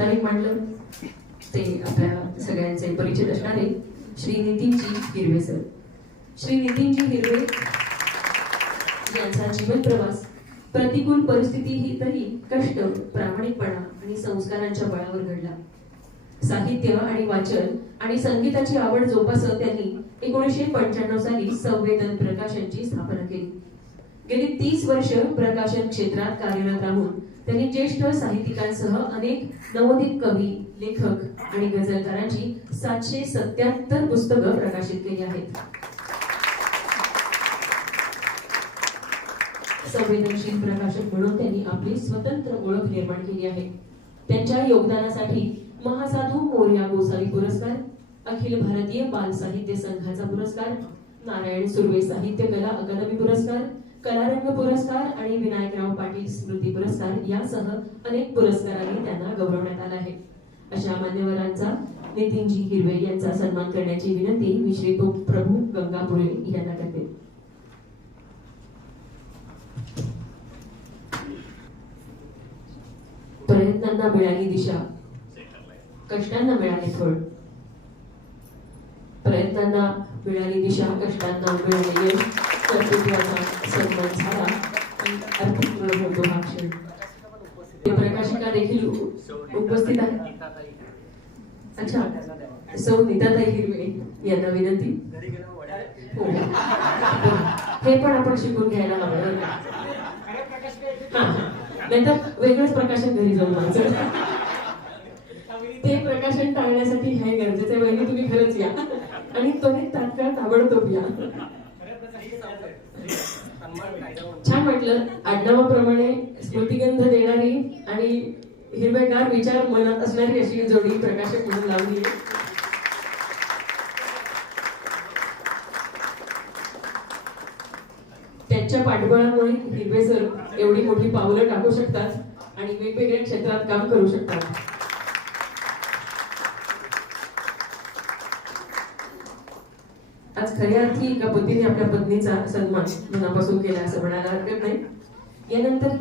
प्रास्ताविक मांडलं ते आपल्या सगळ्यांचे परिचित असणारे श्री नितीनजी हिरवे सर. श्री नितीनजी हिरवे यांचा जीवन प्रवास प्रतिकूल परिस्थितीतही कष्ट, प्रामाणिकपणा आणि संस्कारांच्या बळावर घडला. साहित्य आणि वाचन आणि संगीताची आवड जोपासत त्यांनी 1995 साली संवेदन प्रकाशनची स्थापना केली. गेली 30 वर्ष प्रकाशन क्षेत्रात कार्यरत राहून त्यांनी ज्येष्ठ साहित्यिकांसह अनेक नवोदित कवी, लेखक आणि गझलकारांची 777 पुस्तकं प्रकाशित केली आहेत. संवेदनशील प्रकाशक म्हणून त्यांनी आपली स्वतंत्र ओळख निर्माण केली आहे. त्यांच्या योगदानासाठी महासाधू मोरया गोसावी पुरस्कार, अखिल भारतीय बाल साहित्य संघाचा पुरस्कार, नारायण सुर्वे साहित्य कला अकादमी पुरस्कार, कलारंग पुरस्कार आणि विनायकराव पाटील स्मृती पुरस्कार यासह अनेक पुरस्कारांनी त्यांना गौरवण्यात आलं आहे. अशा मान्यवरांचा नितीनजी हिरवे यांचा सन्मान करण्याची विनंती मी श्री प्रभू गंगापुरे यांना करते. प्रयत्नांना मिळाली दिशा, कष्टांना मिळाले फळ. प्रयत्नांना मिळाली दिशा, कष्टांना मिळाले यश, कर्तृत्वाचा सन्मान झाला अर्पित होतो हा क्षण. प्रकाशिका देखील उपस्थित आहे. अच्छा, सौ नीताताई हिरवे यांना विनंती. हो, हे पण आपण शिकून घ्यायला हवं. नाहीतर वेगळंच प्रकाशन घरी जाऊन वाचायचं. ते प्रकाशन टाळण्यासाठी हे गरजेचं आहे. वहिनी तुम्ही खरंच या आणि तुम्ही तात्काळ ताबडतोब या. छान वाटलं. आडनावाप्रमाणे स्मृतिगंध देणारी आणि हिरवेगार विचार मनात असणारी अशी जोडी प्रकाशक म्हणून लावली. त्यांच्या पाठबळामुळे हिरवे सर एवढी मोठी पावलं टाकू शकतात आणि वेगवेगळ्या क्षेत्रात काम करू शकतात. आज खऱ्या अर्थी एका पतीने आपल्या पत्नीचा सन्मान मनापासून केला असं म्हणायला हरकत नाही. यानंतर